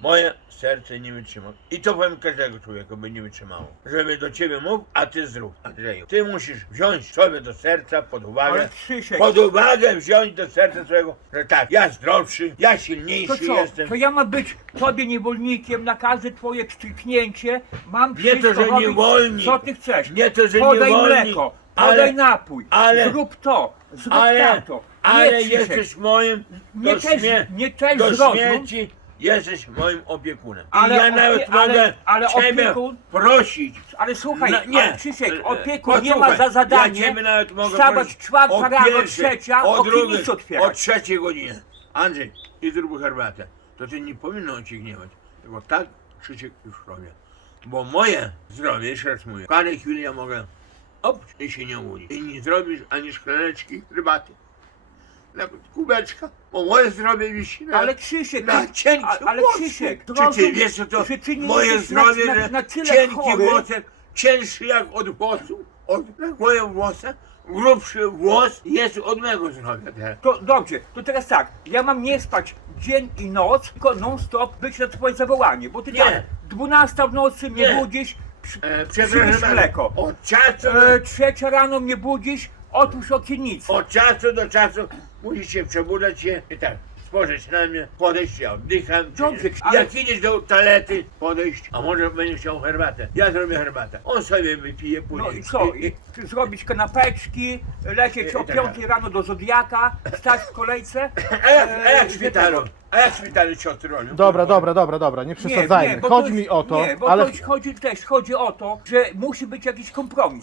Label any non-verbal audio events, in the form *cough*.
moje serce nie wytrzyma. I to powiem każdego człowieka by nie wytrzymało. Żeby do ciebie mógł, a ty zrób, Andrzeju. Ty musisz wziąć sobie do serca pod uwagę, Ale Krzysiek, pod uwagę wziąć do serca swojego, że tak, ja zdrowszy, ja to silniejszy co? jestem. To ja mam być tobie niewolnikiem na każde twoje krzyknięcie. Mam Nie to, że robić, niewolnik. Co ty chcesz? Nie to, że Podaj niewolnik, mleko, ale- podaj napój, ale- zrób to, zrób Ale, tamto. Nie, ale Krzysiek, jesteś moim, Nie do, też- śmie- nie też do zrozum. śmierci jesteś moim opiekunem. I Ale ja opie- nawet ale- mogę ale ciebie opiekun- prosić. Ale słuchaj, No, nie. ale Krzysiek, E, opiekun nie posłuchaj, ma za zadanie Ja ciebie nawet mogę wstawać prosić czwarta o rano, pierwszej, trzecia, o o drugiej, otwierać. o trzeciej godzinie. Andrzej, i zrób herbatę. To ty nie powinno cię gniewać. Tylko tak Krzysiek już robię. Bo moje zdrowie, jeszcze raz mówię, w ja mogę op i się nie ubudzi. I nie zrobisz ani szklaneczki herbaty. Kubeczka, bo moje zdrowie wisi na, Ale Krzysiek, na a- ale. Krzysiek, Czy ty wiesz co to ty nie moje jesteś na- zdrowie, na- że na tyle cienki chory. włosek, cięższy jak od włosu, od na moje włosa, grubszy włos jest od mego zdrowia teraz. To dobrze, to teraz tak, ja mam nie spać dzień i noc, tylko non stop być na twoje zawołanie, bo ty Nie. tak, 12 w nocy mnie Nie. budzisz, E, przepraszam, mleko, od czasu, e, trzecia rano mnie budzisz, otwórz okiennicę. od czasu do czasu musicie przebudzać się i tak, spojrzeć na mnie, podejść, ja oddycham. Dobrze, nie. ale- Jak idziesz do toalety, podejść, a może będziesz chciał herbatę. Ja zrobię herbatę. On sobie wypije później. No i co, *laughs* i, zrobić kanapeczki, lecieć o I tak 5 rano do Zodiaka, stać w kolejce. *laughs* A jak, a jak e, w szpitalu? A jak w szpitalu siostry robią? Dobra, dobra, dobra, dobra, nie przesadzajmy. bo Chodzi to- mi o to, Nie, bo ale to chodzi też chodzi o to, że musi być jakiś kompromis.